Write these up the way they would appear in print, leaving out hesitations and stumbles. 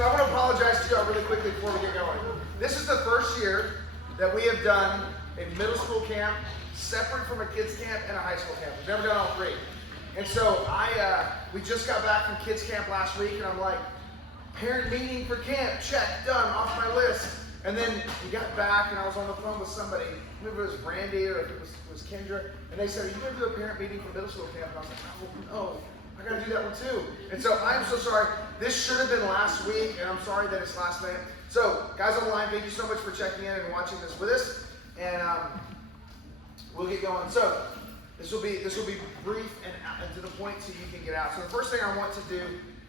So I want to apologize to y'all really quickly before we get going. This is the first year that we have done a middle school camp separate from a kids camp and a high school camp. We've never done all three. And so we just got back from kids camp last week, and I'm like, parent meeting for camp, check, done, off my list. And then we got back, and I was on the phone with somebody, I remember it was Brandy or if it was Kendra, and they said, are you going to do a parent meeting for middle school camp? And I was like, oh no, I got to do that one too. And so I'm so sorry. This should have been last week, and I'm sorry that it's last minute. So guys on the line, thank you so much for checking in and watching this with us, and we'll get going. So this will be brief and to the point so you can get out. So the first thing I want to do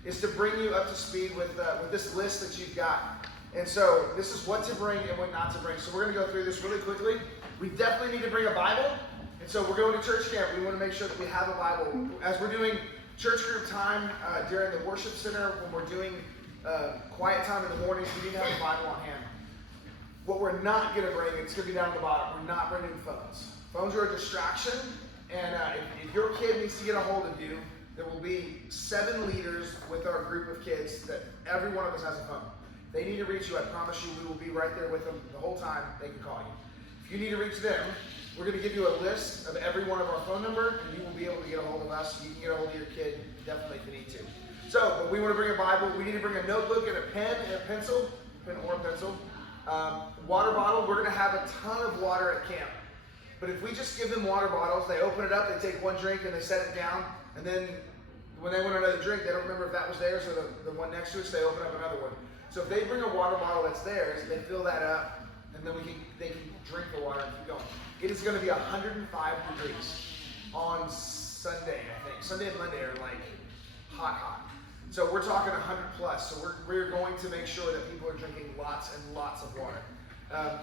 is to bring you up to speed with this list that you've got. And so this is what to bring and what not to bring. So we're going to go through this really quickly. We definitely need to bring a Bible. And so we're going to church camp. We want to make sure that we have a Bible. As we're doing church group time during the worship center, when we're doing quiet time in the mornings, we need to have a Bible on hand. What we're not going to bring, it's going to be down at the bottom, we're not bringing phones. Phones are a distraction. And if your kid needs to get a hold of you, there will be 7 leaders with our group of kids that every one of us has a phone. They need to reach you. I promise you we will be right there with them the whole time. They can call you. If you need to reach them, we're going to give you a list of every one of our phone number, and you will be able to get a hold of us. You can get a hold of your kid, definitely if you need to. So, but we want to bring a Bible. We need to bring a notebook and a pen and a pencil, pen or pencil. Water bottle. We're going to have a ton of water at camp. But if we just give them water bottles, they open it up, they take one drink, and they set it down, and then when they want another drink, they don't remember if that was theirs or the one next to us, they open up another one. So if they bring a water bottle that's theirs, they fill that up, and then they can drink the water and keep going. It is going to be 105 degrees on Sunday, I think. Sunday and Monday are like hot. So we're talking 100 plus. So we're going to make sure that people are drinking lots and lots of water.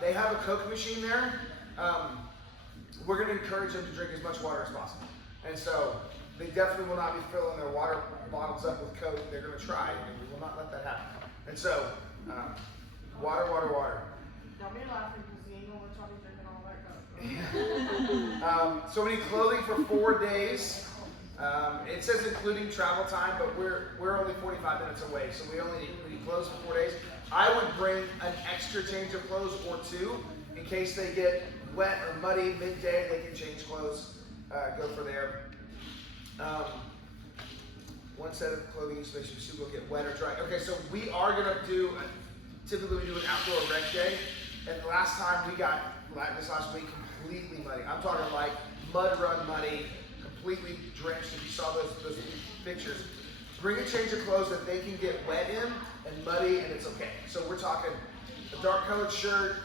They have a Coke machine there. We're going to encourage them to drink as much water as possible. And so they definitely will not be filling their water bottles up with Coke. They're going to try, and we will not let that happen. And so, water. Don't be laughing because you ain't going to try to drinking all that Coke. So we need clothing for 4 days. It says including travel time, but we're only 45 minutes away, so we only need clothes for 4 days. I would bring an extra change of clothes or 2 in case they get wet or muddy midday. They can change clothes, go for there. One set of clothing each makes you will get wet or dry. Okay, so we are going to do, typically we do an outdoor rec day. And last time this last week, completely muddy. I'm talking like mud run muddy, completely drenched. If you saw those pictures, bring a change of clothes that they can get wet in and muddy, and it's okay. So we're talking a dark colored shirt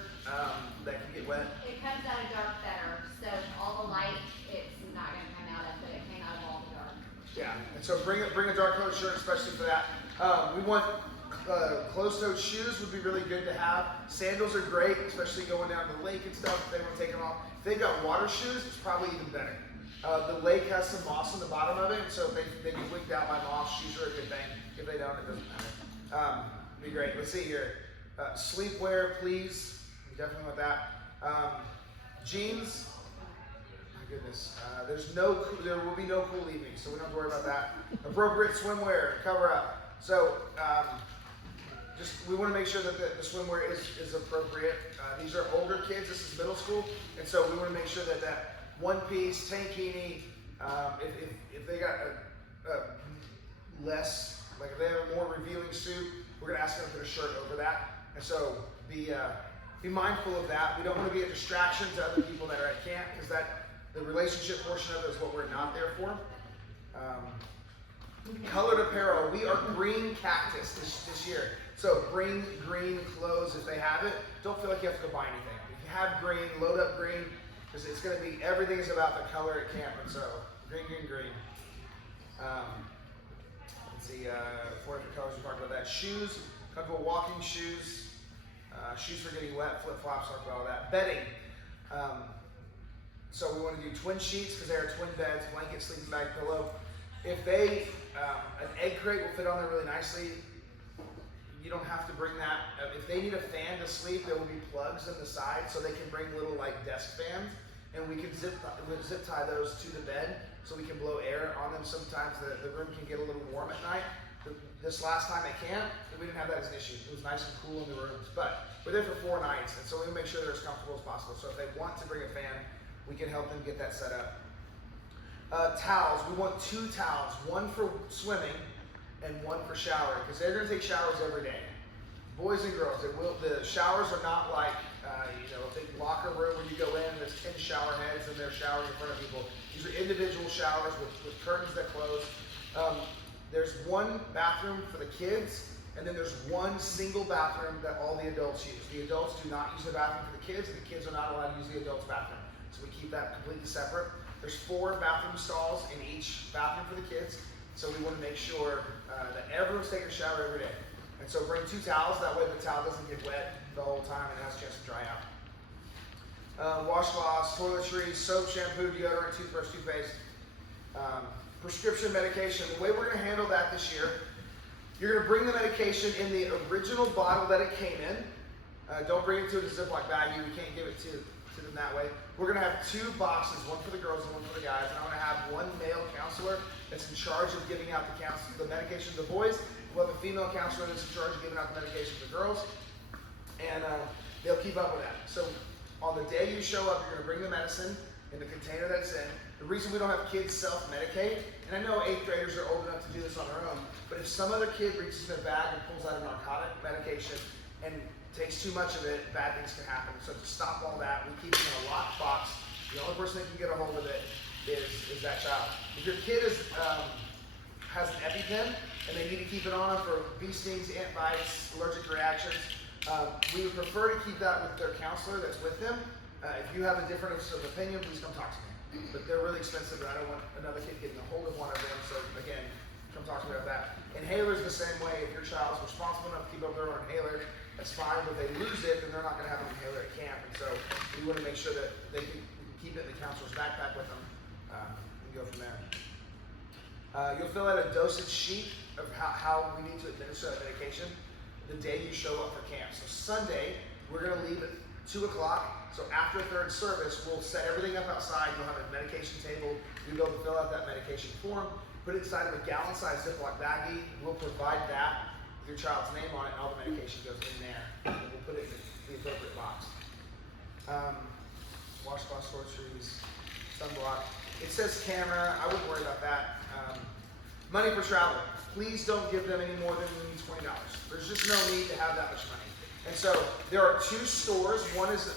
that can get wet. It comes out of dark better, so all the light, it's not going to come out of, but it came out of all the dark. Yeah, and so bring a dark colored shirt, especially for that. We want closed-toed shoes would be really good to have. Sandals are great, especially going down to the lake and stuff. If they want to take them off. If they've got water shoes, it's probably even better. The lake has some moss on the bottom of it, so if they get wigged out by moss, shoes are a good thing. If they don't, it doesn't matter. Be great. Let's see here. Sleepwear, please. We definitely want that. Jeans. My goodness. There will be no cool evenings, so we don't have to worry about that. Appropriate swimwear, cover up. So we want to make sure that the swimwear is appropriate. These are older kids. This is middle school, and so we want to make sure that one piece, tankini, if they got less, like if they have a more revealing suit, we're going to ask them to put a shirt over that. And so be mindful of that. We don't want to be a distraction to other people that are at camp, because the relationship portion of it is what we're not there for. Colored apparel. We are green cactus this year. So bring green clothes if they have it. Don't feel like you have to go buy anything. If you have green, load up green, because it's going to be, everything is about the color at camp. And so green. Let's see, 4 different colors. We talked about that. Shoes, comfortable walking shoes. Shoes for getting wet, flip-flops, talked about all that. Bedding. So we want to do twin sheets because they are twin beds, blanket, sleeping bag, pillow. If an egg crate will fit on there really nicely, you don't have to bring that. If they need a fan to sleep, there will be plugs in the side so they can bring little like desk fans, and we can zip tie those to the bed so we can blow air on them. Sometimes the room can get a little warm at night. This last time at camp, we didn't have that as an issue. It was nice and cool in the rooms, but we're there for 4 nights, and so we make sure they're as comfortable as possible. So if they want to bring a fan, we can help them get that set up. Towels, we want 2 towels, one for swimming and one for showering, because they're going to take showers every day. Boys and girls, the showers are not like a big locker room where you go in and there's 10 shower heads and they're showering in front of people. These are individual showers with curtains that close. There's one bathroom for the kids, and then there's one single bathroom that all the adults use. The adults do not use the bathroom for the kids, and the kids are not allowed to use the adults' bathroom. So we keep that completely separate. There's 4 bathroom stalls in each bathroom for the kids, so we want to make sure that everyone's taking a shower every day. And so bring 2 towels, that way the towel doesn't get wet the whole time and it has a chance to dry out. Washcloths, toiletries, soap, shampoo, deodorant, toothbrush, toothpaste. Prescription medication. The way we're going to handle that this year, you're going to bring the medication in the original bottle that it came in. Don't bring it to a Ziploc baggie. We can't give it to them that way. We're going to have 2 boxes, one for the girls and one for the guys. And I'm going to have one male counselor that's in charge of giving out the medication to the boys. We'll have a female counselor that's in charge of giving out the medication to the girls. And they'll keep up with that. So on the day you show up, you're going to bring the medicine in the container that it's in. The reason we don't have kids self-medicate, and I know 8th graders are old enough to do this on their own, but if some other kid reaches in their bag and pulls out a narcotic medication and takes too much of it, bad things can happen. So to stop all that, we keep it in a locked box. The only person that can get a hold of it is that child. If your kid has an EpiPen and they need to keep it on them for bee stings, ant bites, allergic reactions, we would prefer to keep that with their counselor that's with them. If you have a difference of opinion, please come talk to me. But they're really expensive, and I don't want another kid getting a hold of one of them. So again, come talk to me about that. Inhalers the same way. If your child's responsible enough to keep up their own inhaler, that's fine. But if they lose it, then they're not going to have an inhaler at camp. And so we want to make sure that we can keep it in the counselor's backpack with them and go from there. You'll fill out a dosage sheet of how we need to administer that medication the day you show up for camp. So Sunday, we're going to leave at 2 o'clock. So after 3rd service, we'll set everything up outside. You'll have a medication table. You'll be able to fill out that medication form, put it inside of a gallon-sized Ziploc baggie. We'll provide that with your child's name on it, and all the medication goes in there. And we'll put it in the appropriate box. Washcloth, toiletries, sunblock. It says camera. I wouldn't worry about that. Money for travel. Please don't give them any more than $20. There's just no need to have that much money. And so there are 2 stores. One is,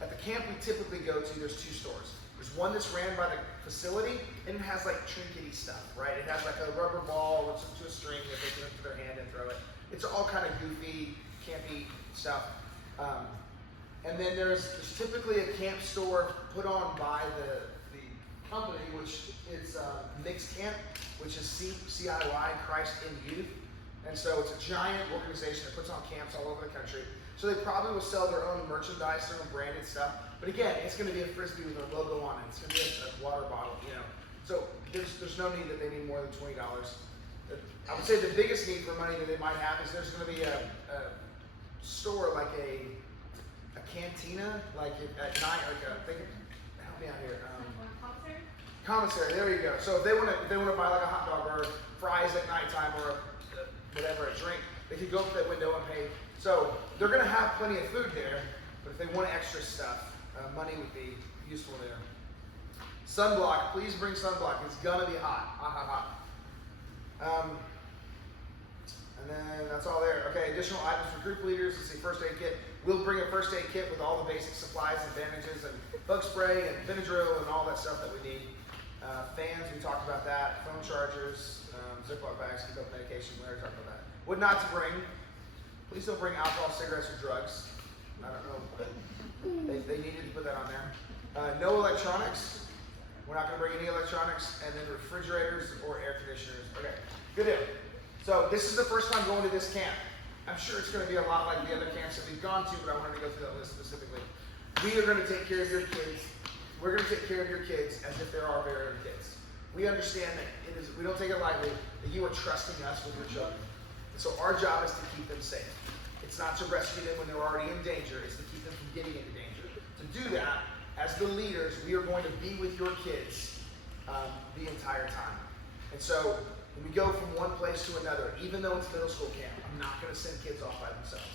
at the camp we typically go to, there's 2 stores. There's one that's ran by the facility, and it has like trinkety stuff, right? It has like a rubber ball with to a string that they can hook to their hand and throw it. It's all kind of goofy, campy stuff. And then there's typically a camp store put on by the company, which is Mixed Camp, which is CIY, Christ in Youth. And so it's a giant organization that puts on camps all over the country. So they probably will sell their own merchandise, their own branded stuff. But again, it's going to be a Frisbee with a logo on it. It's going to be a water bottle, So there's no need that they need more than $20. I would say the biggest need for money that they might have is there's going to be a store like a cantina, like at night, help me out here. Commissary, there you go. So if they want to buy like a hot dog or fries at nighttime or a drink, they could go up that window and pay. So they're going to have plenty of food there, but if they want extra stuff, money would be useful there. Sunblock, please bring sunblock. It's going to be hot. And then that's all there. Okay, additional items for group leaders. Let's see, first aid kit. We'll bring a first aid kit with all the basic supplies and bandages and bug spray and Benadryl and all that stuff that we need. Fans, we talked about that. Phone chargers, Ziploc bags, keep up medication. We already talked about that. What not to bring. Please don't bring alcohol, cigarettes, or drugs. I don't know, but they needed to put that on there. No electronics. We're not going to bring any electronics. And then refrigerators or air conditioners. Okay, good deal. So this is the first time going to this camp. I'm sure it's going to be a lot like the other camps that we've gone to, but I wanted to go through that list specifically. We are going to take care of your kids. We're going to take care of your kids as if they're our very own kids. We understand that we don't take it lightly that you are trusting us with your children. And so our job is to keep them safe. It's not to rescue them when they're already in danger. It's to keep them from getting into danger. To do that, as the leaders, we are going to be with your kids the entire time. And so When we go from one place to another, even though it's middle school camp, I'm not going to send kids off by themselves.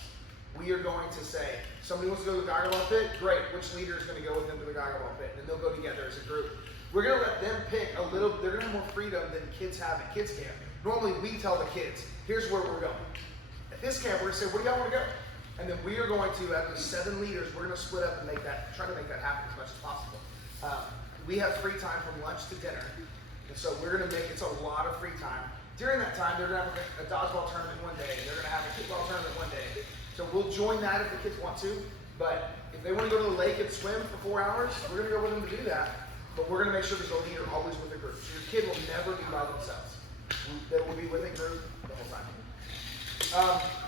We are going to say, somebody wants to go to the Geiger Ball pit, great, which leader is going to go with them to the Geiger Ball pit? And then they'll go together as a group. We're going to let them pick a little, they're going to have more freedom than kids have at kids camp. Normally we tell the kids, here's where we're going. At this camp, we're going to say, where do y'all want to go? And then we are going to, after 7 leaders, we're going to split up and try to make that happen as much as possible. We have free time from lunch to dinner. And so we're going to make, it's a lot of free time. During that time, they're going to have a dodgeball tournament one day. They're going to have a kickball tournament one day. So we'll join that if the kids want to. But if they want to go to the lake and swim for 4 hours, we're going to go with them to do that. But we're going to make sure there's a leader always with a group. So your kid will never be by themselves. They will be with a group the whole time.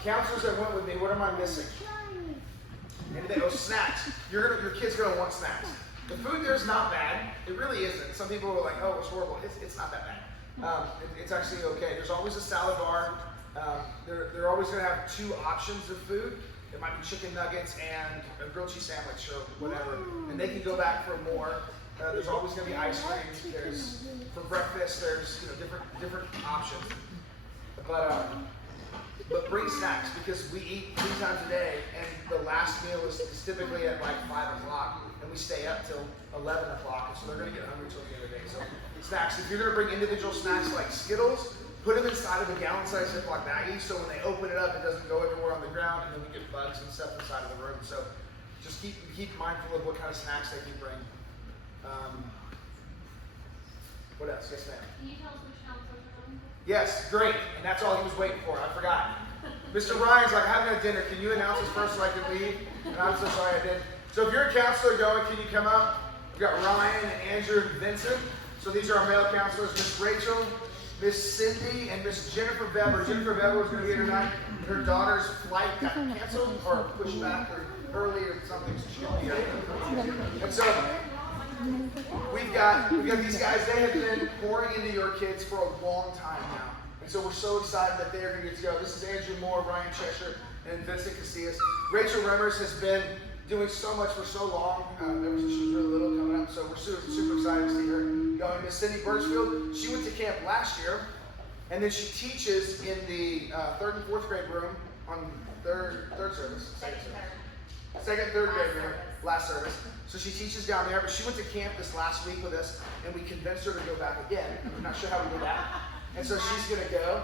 Counselors that went with me, what am I missing? Anything? Oh, snacks. Your kid's going to want snacks. The food there is not bad. It really isn't. Some people are like, oh, it's horrible. It's not that bad. It's actually okay. There's always a salad bar. They're always going to have 2 options of food. It might be chicken nuggets and a grilled cheese sandwich or whatever. And they can go back for more. There's always going to be ice cream. There's for breakfast. There's different options. But bring snacks because we eat 3 times a day, and the last meal is typically at like 5 o'clock, and we stay up till 11 o'clock. And so they're going to get hungry till the end of the day. So snacks. If you're going to bring individual snacks like Skittles, put them inside of a gallon-sized Ziploc baggie, so when they open it up, it doesn't go everywhere on the ground, and then we get bugs and stuff inside of the room. So just keep mindful of what kind of snacks they can bring. What else? Yes, ma'am. Can you tell us which counselors are going? Yes, great. And that's all he was waiting for. I forgot. Mr. Ryan's like, having a dinner. Can you announce this first so I can leave? And I'm so sorry I did. So if you're a counselor going, can you come up? We've got Ryan, Andrew, and Vincent. So these are our male counselors. Miss Rachel, Miss Cindy, and Miss Jennifer Bever. Jennifer Bever was going to be here tonight. Her daughter's flight got canceled or pushed back or early or something. So she won't be here. And so we've got these guys. They have been pouring into your kids for a long time now. And so we're so excited that they're going to get to go. This is Andrew Moore, Ryan Cheshire, and Vincent Casillas. Rachel Remmers has been doing so much for so long, ever since she was really little coming up. So we're super excited to see her going. Miss Cindy Birchfield, she went to camp last year, and then she teaches in the 3rd and 4th grade room on third service. Second, third grade room, last service. So she teaches down there, but she went to camp this last week with us, and we convinced her to go back again. I'm not sure how we did that. And so she's going to go.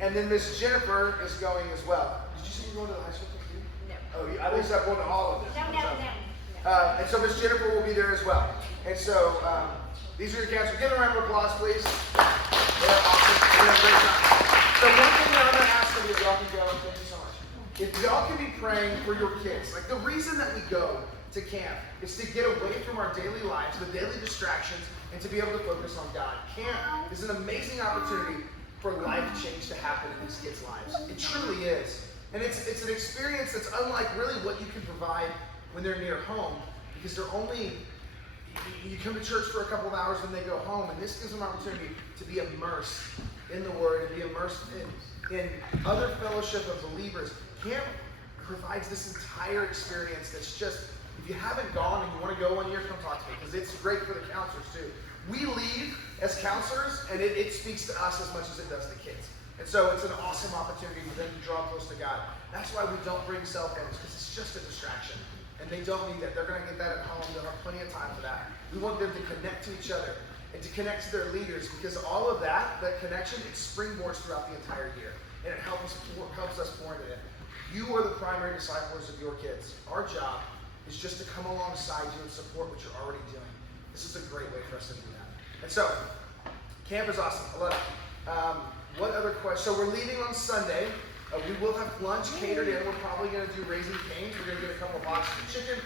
And then Miss Jennifer is going as well. Did you say you're going to the high school too? No. Oh, I least I've gone to all of this. No. And so Miss Jennifer will be there as well. And so these are your counselors. Give them a round of applause, please. They're awesome. They're doing a great job. So one thing that I'm going to ask of you, y'all can go, and thank you so much. If y'all can be praying for your kids, like the reason that we go to camp is to get away from our daily lives, the daily distractions, and to be able to focus on God. Camp is an amazing opportunity for life change to happen in these kids' lives. It truly is. And it's an experience that's unlike really what you can provide when they're near home, because they're only, you come to church for a couple of hours and they go home, and this gives them an opportunity to be immersed in the Word and be immersed in other fellowship of believers. Camp provides this entire experience that's just, if you haven't gone and you want to go 1 year, come talk to me, because it's great for the counselors too. We leave as counselors, and it speaks to us as much as it does the kids. And so it's an awesome opportunity for them to draw close to God. That's why we don't bring cell phones, because it's just a distraction. And they don't need that. They're going to get that at home. They'll have plenty of time for that. We want them to connect to each other and to connect to their leaders, because all of that connection, it springboards throughout the entire year. And it helps us pour into it. You are the primary disciples of your kids. Our job is just to come alongside you and support what you're already doing. This is a great way for us to do that. And so, camp is awesome. I love it. What other questions? So we're leaving on Sunday. We will have lunch catered in. We're probably going to do Raising Cane's. We're going to get a couple boxes of chicken.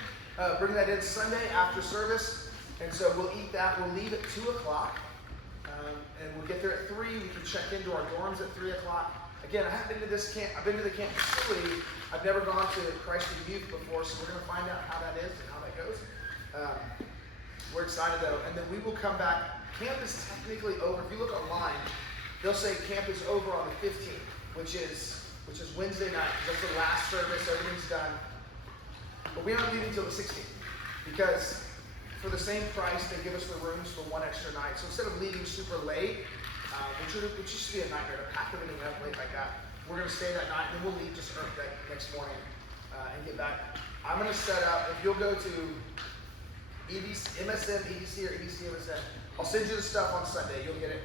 Bring that in Sunday after service. And so we'll eat that. We'll leave at 2 o'clock. And we'll get there at 3. We can check into our dorms at 3 o'clock. Again, I haven't been to this camp. I've been to the camp facility. I've never gone to Christ the Youth before, so we're going to find out how that is and how that goes. We're excited though. And then we will come back. Camp is technically over. If you look online, they'll say camp is over on the 15th, which is Wednesday night. That's the last service. Everything's done. But we aren't leaving until the 16th, because for the same price, they give us the rooms for 1 extra night. So instead of leaving super late, which used to be a nightmare to pack everything up late like that. We're going to stay that night, and then we'll leave just that next morning and get back. I'm going to set up, if you'll go to EVC, MSM, EVC, or EVC MSM, I'll send you the stuff on Sunday. You'll get it.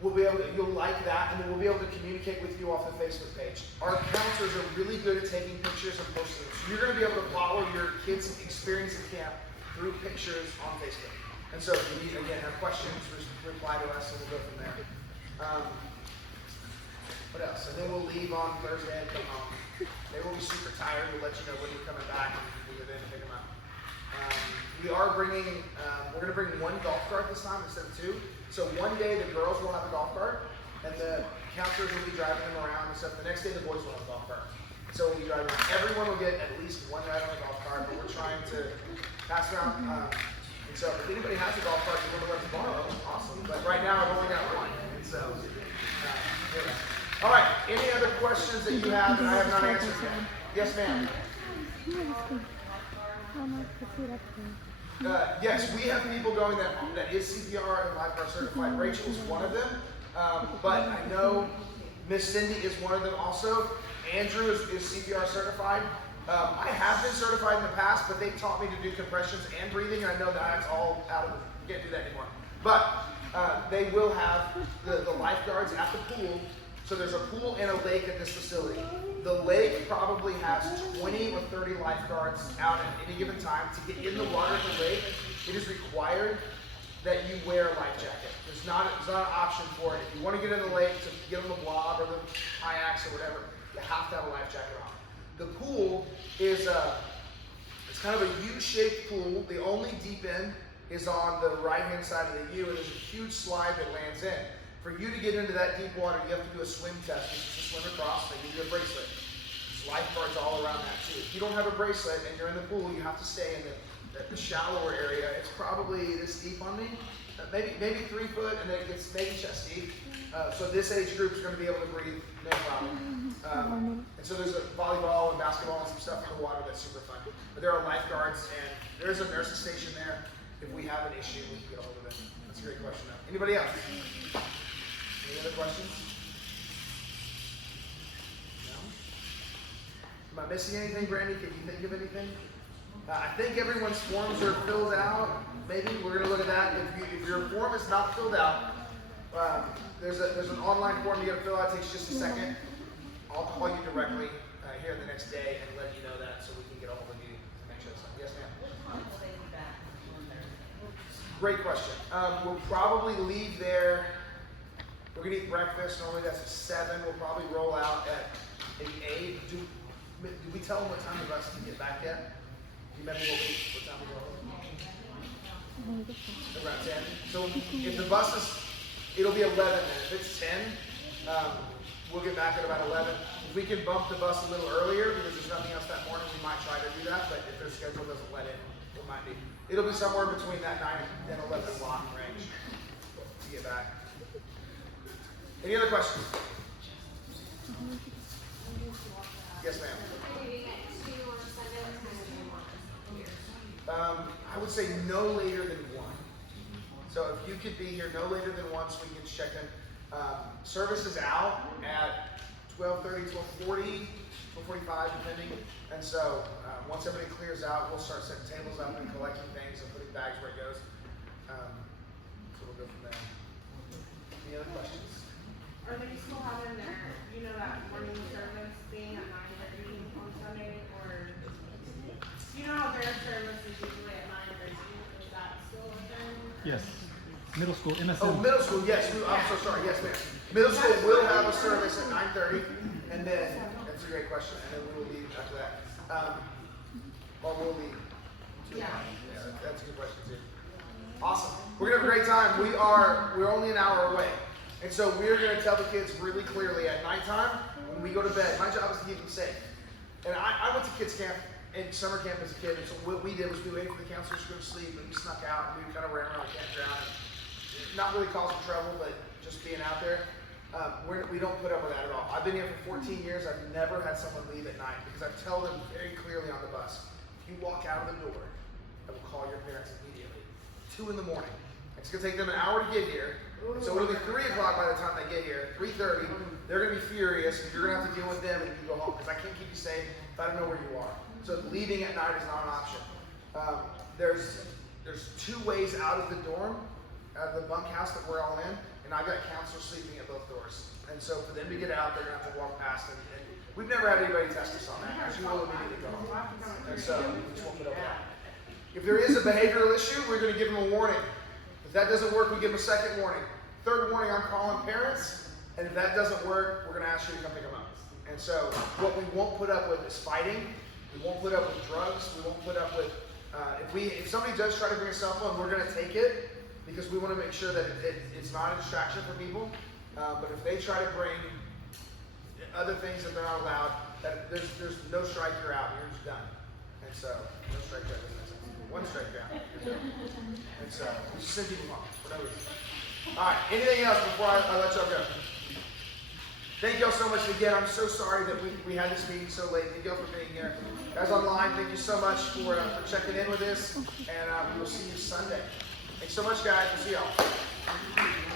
We'll be able to, you'll like that, and then we'll be able to communicate with you off the Facebook page. Our counselors are really good at taking pictures and posting them. So you're going to be able to follow your kids' experience at camp through pictures on Facebook. And so if you need, again, have questions, reply to us, and we'll go from there. What else? And then we'll leave on Thursday and come home. They will be super tired. We'll let you know when you're coming back, and we'll get in and pick them up. We are bringing, we're going to bring one golf cart this time instead of two. So one day the girls will have a golf cart, and the counselors will be driving them around and stuff. The next day the boys will have a golf cart. So we'll be driving around. Everyone will get at least one ride on a golf cart, but we're trying to pass around. And so if anybody has a golf cart you want to let them borrow, awesome. But right now I've only got one. And so, anyway. All right, any other questions that you have that I have not answered yet? Yes, ma'am. Yes, we have people going that is CPR and lifeguard certified. Rachel is one of them, but I know Miss Cindy is one of them also. Andrew is CPR certified. I have been certified in the past, but they taught me to do compressions and breathing. I know that's all out of the, can't do that anymore. But they will have the lifeguards at the pool. So there's a pool and a lake at this facility. The lake probably has 20 or 30 lifeguards out at any given time. To get in the water at the lake, it is required that you wear a life jacket. There's not an option for it. If you want to get in the lake to get on the blob or the kayaks or whatever, you have to have a life jacket on. The pool is it's kind of a U-shaped pool. The only deep end is on the right-hand side of the U, and there's a huge slide that lands in. For you to get into that deep water, you have to do a swim test. You just swim across, they give you a bracelet. There's lifeguards all around that too. If you don't have a bracelet and you're in the pool, you have to stay in the shallower area. It's probably this deep on me, maybe 3 foot, and then it gets maybe chest deep. So this age group is going to be able to breathe, no problem. And so there's a volleyball and basketball and some stuff in the water that's super fun. But there are lifeguards, and there's a nurse's station there. If we have an issue, we can get a hold of it. That's a great question though. Anybody else? Any other questions? No? Am I missing anything, Brandy? Can you think of anything? I think everyone's forms are filled out. Maybe we're going to look at that. If your form is not filled out, there's an online form you got to fill out. It takes just a second. I'll call you directly here the next day and let you know that so we can get a hold of you to make sure it's done. Yes, ma'am. Great question. We'll probably leave there. We're going to eat breakfast. Normally that's at 7. We'll probably roll out at maybe 8. Do we tell them what time the bus can get back yet? Do you remember what time we roll? Around 10. So if the bus is, it'll be 11 then. If it's 10, we'll get back at about 11. If we can bump the bus a little earlier because there's nothing else that morning, we might try to do that. But if their schedule doesn't let it, it might be. It'll be somewhere between that 9 and 11 o'clock range to get back. Any other questions? Yes, ma'am. I would say no later than 1. So if you could be here no later than 1, so we can check in. Service is out at 12:30, 12:40, 12:45, depending. And so once everybody clears out, we'll start setting tables up and collecting things and putting bags where it goes. So we'll go from there. Any other questions? Are they still having their, that morning service thing at 9:30 on Sunday, or how their service is usually at 9:30? Is that still a thing? Yes. Middle school, MSM. Oh, middle school, yes. I'm so sorry. Yes, ma'am. Middle school will have a service at 9:30, and then, that's a great question, and then we will leave after that. Or we'll leave. Yeah, that's a good question too. Awesome. We're going to have a great time. We're only an hour away. And so we're going to tell the kids really clearly at nighttime when we go to bed. My job is to keep them safe. And I went to kids camp and summer camp as a kid. And so what we did was we waited for the counselors to go to sleep, and we snuck out and we kind of ran around the campground. And not really causing trouble, but just being out there. We don't put up with that at all. I've been here for 14 years. I've never had someone leave at night because I tell them very clearly on the bus, if you walk out of the door, I will call your parents immediately. 2 in the morning. It's gonna take them an hour to get here. So it'll be 3 o'clock by the time they get here, 3:30. They're gonna be furious, and you're gonna have to deal with them and you go home, because I can't keep you safe if I don't know where you are. So leaving at night is not an option. There's 2 ways out of the dorm, out of the bunkhouse that we're all in, and I've got counselors sleeping at both doors. And so for them to get out, they're gonna have to walk past, and we've never had anybody test us on that, because you will immediately go home. And so we just won't put up with that. If there is a behavioral issue, we're gonna give them a warning. If that doesn't work, we give them a second warning. Third warning, I'm calling parents, and if that doesn't work, we're gonna ask you to come pick them up. And so what we won't put up with is fighting. We won't put up with drugs. We won't put up with, if somebody does try to bring a cell phone, we're gonna take it, because we wanna make sure that it's not a distraction for people. But if they try to bring other things that they're not allowed, that there's no strike, you're out, you're just done. And so, no strike, you're out. 1 strike, you're out. You're done. And so, we just send people home for no reason. All right, anything else before I let y'all go? Thank y'all so much again. I'm so sorry that we had this meeting so late. Thank y'all for being here. Guys online, thank you so much for checking in with us, and we will see you Sunday. Thanks so much, guys. We'll see y'all.